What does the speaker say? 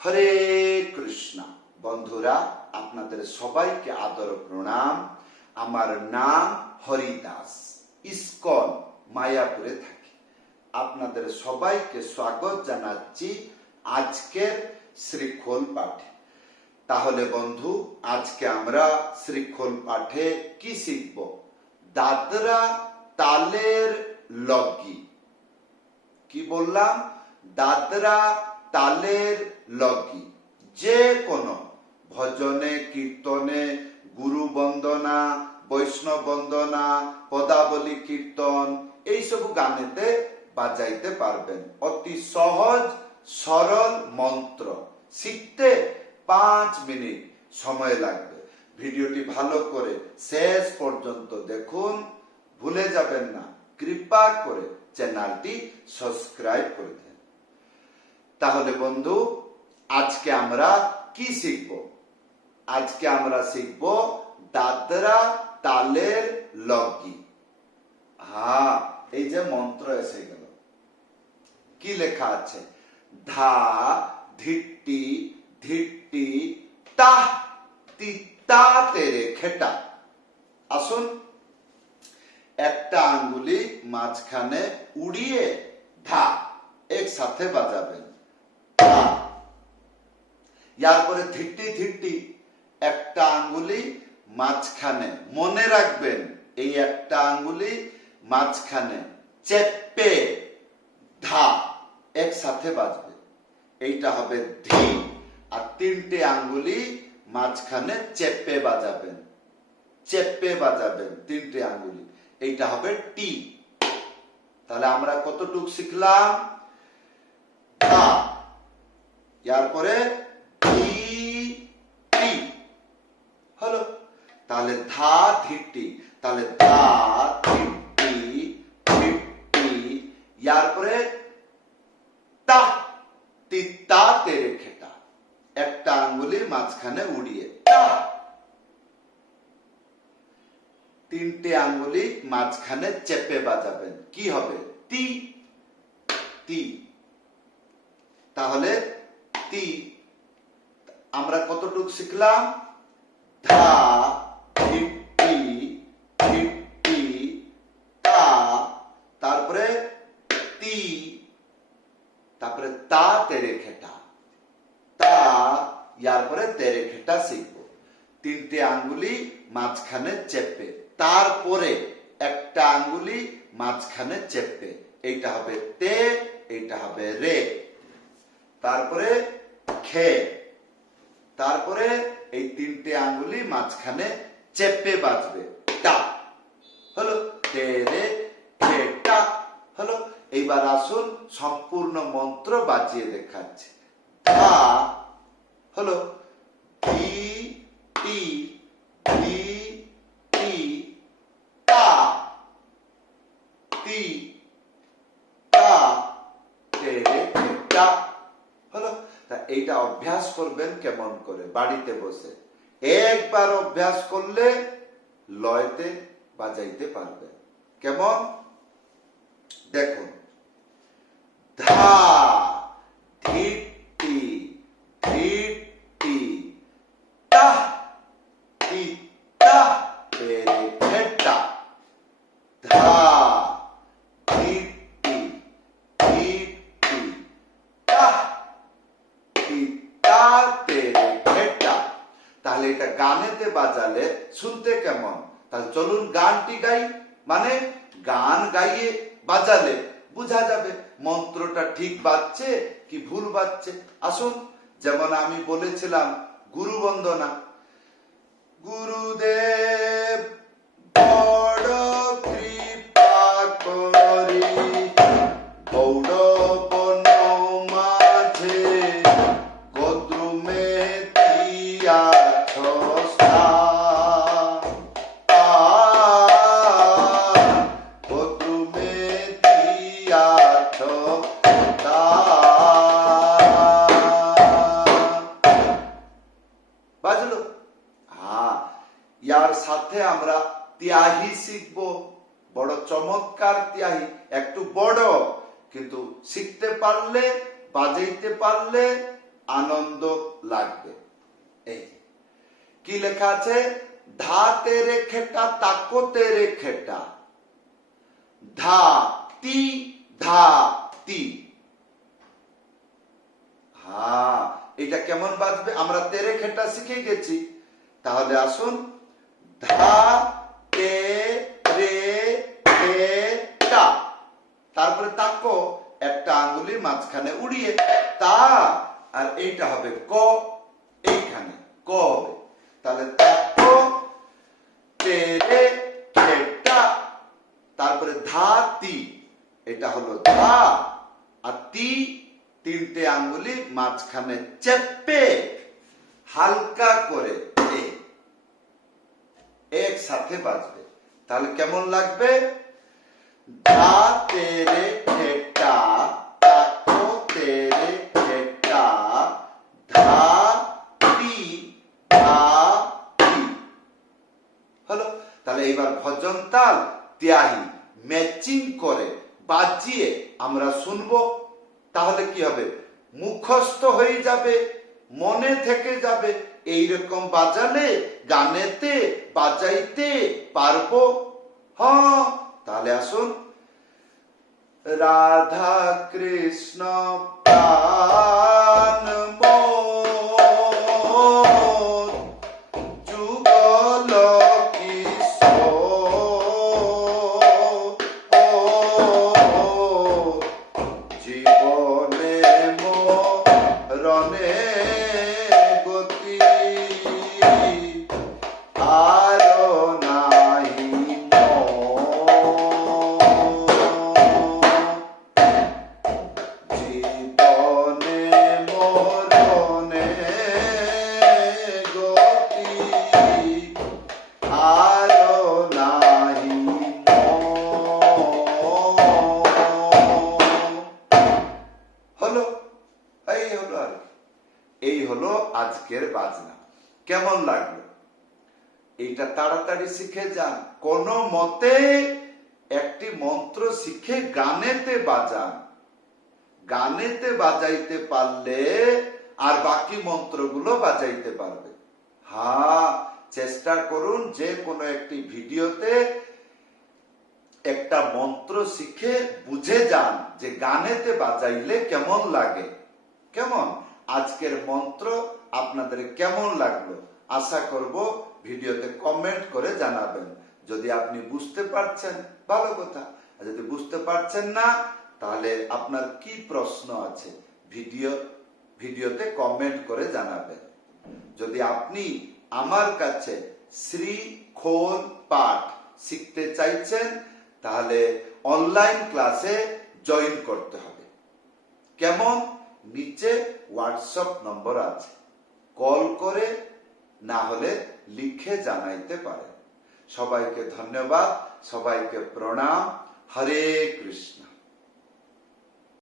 হরে কৃষ্ণ। বন্ধুরা, আপনাদের সবাইকে আদর প্রণাম। আমার নাম হরিদাস, ইস্কন মায়াপুরে থাকি। আপনাদের সবাইকে স্বাগত জানাচ্ছি আজকের শ্রীখোল পাঠে। তাহলে বন্ধু, আজকে আমরা শ্রীখোল পাঠে কি শিখব? দাদরা তালের লগি। কি বললাম? দাদরা তালের লগি। যে কোনো ভজনে, কীর্তনে, গুরু বন্দনা, বৈষ্ণব বন্দনা, পদাবলী কীর্তন, এইসব গানেতে বাজাইতে পারবেন। অতি সহজ সরল মন্ত্র, শিখতে 5 মিনিট সময় লাগবে। ভিডিওটি ভালো করে শেষ পর্যন্ত দেখুন, ভুলে যাবেন না। কৃপা করে চ্যানেলটি সাবস্ক্রাইব করে দেন। তাহলে বন্ধু, আজকে আমরা কি শিখব? আজকে আমরা শিখব দাদরা তালের লগি। হ্যাঁ, এই যে মন্ত্র এসে গেল, কি লেখা আছে? ধা ধিট্টি ধিট্টি তাহ তিতা তেরে খেটা। আসুন, একটা আঙ্গুলি মাঝখানে উড়িয়ে ধা একসাথে বাজাবেন। এরপরে ধিট্টি ধিট্টি, একটা আঙ্গুলি মাঝখানে, মনে রাখবেন এই একটা আঙ্গুলি মাঝখানে চেপে ধা একসাথে বাজবে, এইটা হবে ধি। আর 3টে আঙ্গুলি মাঝখানে চেপে বাজাবেন, চেপে বাজাবেন 3টে আঙ্গুলি, এইটা হবে টি। তাহলে আমরা কতটুক শিখলাম? ধা, এরপরে হলো। তাহলে ধা ধিট্টি, তাহলে ধা ধিট্টি ধিট্টি, এরপরে তা তিতা তেরে খেটা, একটা আঙ্গুলি মাঝখানে উড়িয়ে তা, 3টে আঙ্গুলি মাঝখানে চেপে বাজাবেন, কি হবে? তি তি। তাহলে তি আমরা কতটুকু শিখলাম? ধা ধিট্টি ধিট্টি তা, তারপরে তি, তারপরে তা তেরে খেটা, তা, এরপরে তেরে খেটা শিখব। 3টে আঙ্গুলি মাঝখানে চেপে, তারপরে একটা আঙ্গুলি মাঝখানে চেপে, এইটা হবে তে, এইটা হবে রে। তারপরে খে, তারপরে এই 3টে আঙ্গুলি মাঝখানে চেপে বাজবে, টা হলো। তে রে খেটা হলো। এইবার আসুন সম্পূর্ণ মন্ত্র বাজিয়ে দেখাচ্ছি। ধা হলো ধি টি ধি টি তা তি তা তে রে খেটা হলো। তা এইটা অভ্যাস করবেন কেমন করে? বাড়িতে বসে একবার অভ্যাস করলে লয়তে বাজাইতে পারবেন। কেমন? দেখুন, ধা ধিট্টি ধিট্টি তাহ তিতা তেরে খেটা, ধা ধিট্টি ধিট্টি তাহ তিতা তেরে খেটা। তাহলে এটা গানেতে বাজালে শুনতে কেমন? তাহলে চলুন গানটি গাই, মানে গান গাইয়ে বাজালে বুঝা যাবে মন্ত্রটা ঠিক বাজছে কি ভুল বাজছে। আসুন, যেমন আমি বলেছিলাম গুরু বন্দনা। গুরুদেব বড় কৃপা করি, গৌড়বন মাঝে গদ্রুমে দিয়াছ স্থান, গদ্রুমে দিয়াছ বাজলো। ইয়ার সাথে আমরা ত্যাহি শিখবো, বড় চমৎকার ত্যাহি, একটু বড়, কিন্তু শিখতে পারলে, বাজাইতে পারলে আনন্দ লাগবে। এই কি লেখা আছে, ধা তেরে খেটা তাকো তেরে খেটা, ধা তি ধা তি। হ্যাঁ, এটা কেমন বাজবে? আমরা তেরে খেটা শিখে গেছি, তাহলে আসুন, ধা তে রে খেটা, তারপরে তাকো একটা আঙ্গুলি মাঝখানে উড়িয়ে, তা আর এইটা হবে ক, এইখানে ক হবে। তাহলে তাকো তেরে খেটা, তারপরে ধা তি, এটা হলো ধা আর তি, তিনটে আঙ্গুলি মাঝখানে চেপে হালকা করে একসাথে বাজবে। তাহলে কেমন লাগবে? ধা তেরে খেটা তাকো তেরে খেটা, ধা তি ধা তি। হলো। তাহলে এইবার ভজন তাল ত্যাহি ম্যাচিং করে বাজিয়ে আমরা শুনবো, তাহলে কি হবে? মুখস্থ হয়ে যাবে, মনে থেকে যাবে। এইরকম বাজালে গানেতে বাজাইতে পারবো। হ্যাঁ, তাহলে আসুন, রাধা কৃষ্ণ প্রাণ মোর, যুগল কিশোর, জীবনে মরণে গতি, আর নাহি জীবনে মরণে গতি, আর নাহি হলো। এই হলো আর এই হলো আজকের বাজনা। কেমন লাগলো? এইটা তাড়াতাড়ি শিখে যান, কোন মতে একটি মন্ত্র শিখে গানেতে বাজান। গানেতে বাজাইতে পারলে আর বাকি মন্ত্রগুলো বাজাইতে পারবে। হ্যাঁ, চেষ্টা করুন যে কোনো একটি ভিডিওতে একটা মন্ত্র শিখে বুঝে যান যে গানেতে বাজাইলে কেমন লাগে। কেমন আজকের মন্ত্র আপনাদের কেমন লাগলো? আশা করব ভিডিওতে কমেন্ট করে জানাবেন। যদি আপনি বুঝতে পারছেন ভালো কথা, আর যদি বুঝতে পারছেন না তাহলে আপনার কি প্রশ্ন আছে ভিডিওতে কমেন্ট করে জানাবেন। যদি আপনি আমার কাছে শ্রী খোল পাঠ শিখতে চাইছেন তাহলে অনলাইন ক্লাসে জয়েন করতে হবে। কেমন? নিচে হোয়াটসঅ্যাপ নম্বর আছে, কল করে না হলে লিখে জানাইতে পারেন। সবাইকে ধন্যবাদ, সবাইকে প্রণাম। হরে কৃষ্ণ।